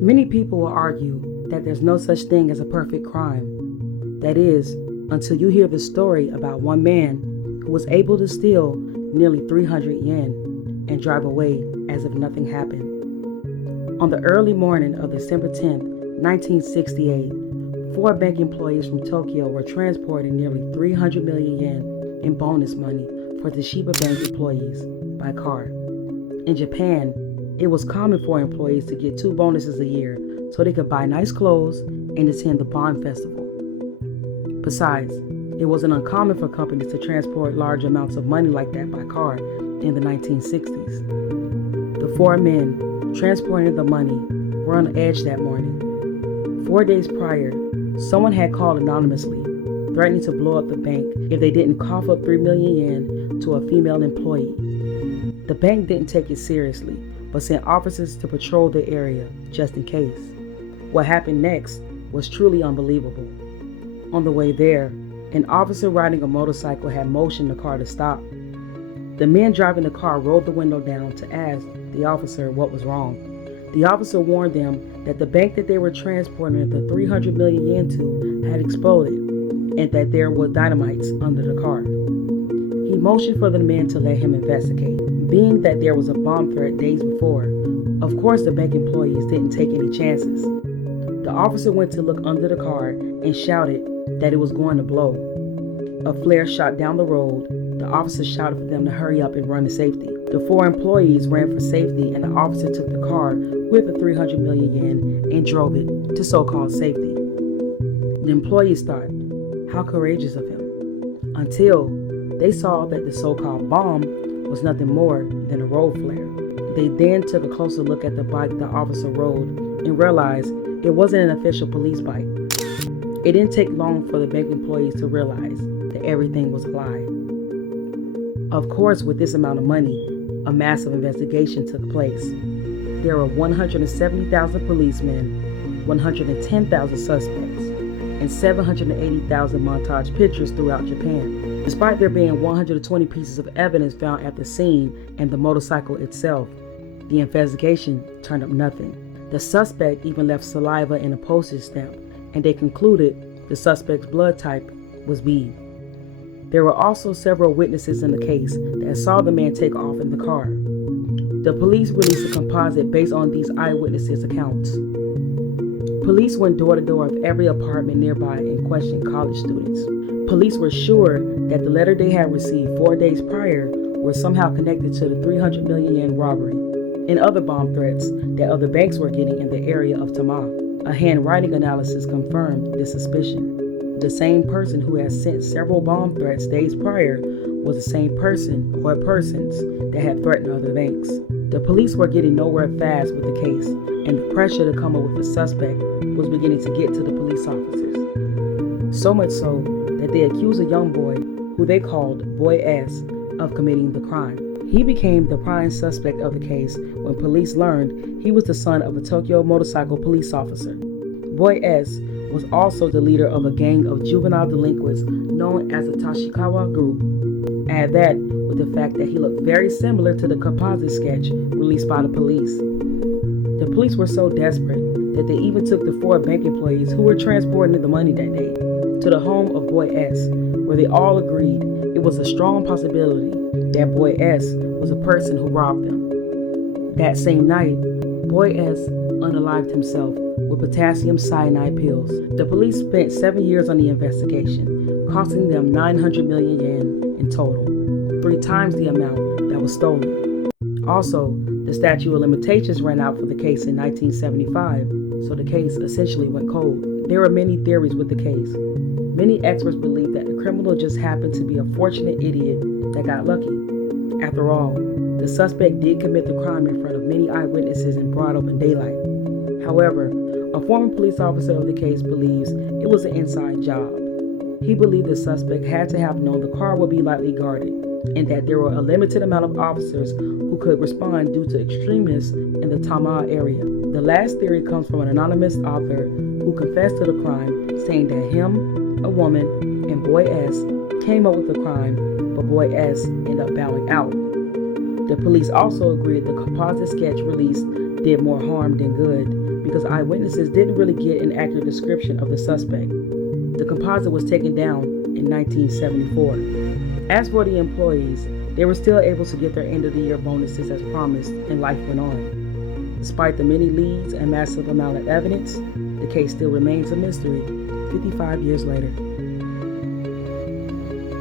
Many people will argue that there's no such thing as a perfect crime. That is, until you hear the story about one man who was able to steal nearly 300 yen and drive away as if nothing happened. On the early morning of December 10th, 1968, 4 bank employees from Tokyo were transporting nearly 300 million yen in bonus money for the Shiba Bank employees by car. In Japan, it was common for employees to get 2 bonuses a year so they could buy nice clothes and attend the Bond Festival. Besides, it wasn't uncommon for companies to transport large amounts of money like that by car in the 1960s. The 4 men transporting the money were on edge that morning. 4 days prior, someone had called anonymously, threatening to blow up the bank if they didn't cough up 3 million yen to a female employee. The bank didn't take it seriously, but sent officers to patrol the area just in case. What happened next was truly unbelievable. On the way there, an officer riding a motorcycle had motioned the car to stop. The men driving the car rolled the window down to ask the officer what was wrong. The officer warned them that the bank that they were transporting the 300 million yen to had exploded and that there were dynamites under the car. He motioned for the men to let him investigate. Being that there was a bomb threat days before, of course the bank employees didn't take any chances. The officer went to look under the car and shouted that it was going to blow. A flare shot down the road. The officer shouted for them to hurry up and run to safety. The 4 employees ran for safety and the officer took the car with the 300 million yen and drove it to so-called safety. The employees thought, how courageous of him, until they saw that the so-called bomb was nothing more than a road flare. They then took a closer look at the bike the officer rode and realized it wasn't an official police bike. It didn't take long for the bank employees to realize that everything was a lie. Of course, with this amount of money, a massive investigation took place. There were 170,000 policemen, 110,000 suspects, and 780,000 montage pictures throughout Japan. Despite there being 120 pieces of evidence found at the scene and the motorcycle itself, the investigation turned up nothing. The suspect even left saliva in a postage stamp, and they concluded the suspect's blood type was B. There were also several witnesses in the case that saw the man take off in the car. The police released a composite based on these eyewitnesses' accounts. Police went door to door of every apartment nearby and questioned college students. Police were sure that the letter they had received 4 days prior were somehow connected to the 300 million yen robbery and other bomb threats that other banks were getting in the area of Tama. A handwriting analysis confirmed this suspicion. The same person who had sent several bomb threats days prior was the same person or persons that had threatened other banks. The police were getting nowhere fast with the case, and the pressure to come up with a suspect was beginning to get to the police officers. So much so that they accused a young boy, who they called Boy S, of committing the crime. He became the prime suspect of the case when police learned he was the son of a Tokyo motorcycle police officer. Boy S was also the leader of a gang of juvenile delinquents known as the Tashikawa Group. Add that with the fact that he looked very similar to the composite sketch released by the police. The police were so desperate that they even took the 4 bank employees who were transporting the money that day to the home of Boy S, where they all agreed it was a strong possibility that Boy S was a person who robbed them. That same night, Boy S unalived himself with potassium cyanide pills. The police spent 7 years on the investigation, costing them 900 million yen in total, 3 times the amount that was stolen. Also, the statute of limitations ran out for the case in 1975, so the case essentially went cold. There were many theories with the case. Many experts believe that the criminal just happened to be a fortunate idiot that got lucky. After all, the suspect did commit the crime in front of many eyewitnesses in broad open daylight. However, a former police officer of the case believes it was an inside job. He believed the suspect had to have known the car would be lightly guarded, and that there were a limited amount of officers who could respond due to extremists in the Tama area. The last theory comes from an anonymous author who confessed to the crime, saying that him, a woman, and Boy S came up with the crime, but Boy S ended up bowing out. The police also agreed the composite sketch released did more harm than good, because eyewitnesses didn't really get an accurate description of the suspect. The composite was taken down in 1974. As for the employees, they were still able to get their end-of-the-year bonuses as promised, and life went on. Despite the many leads and massive amount of evidence, the case still remains a mystery 55 years later.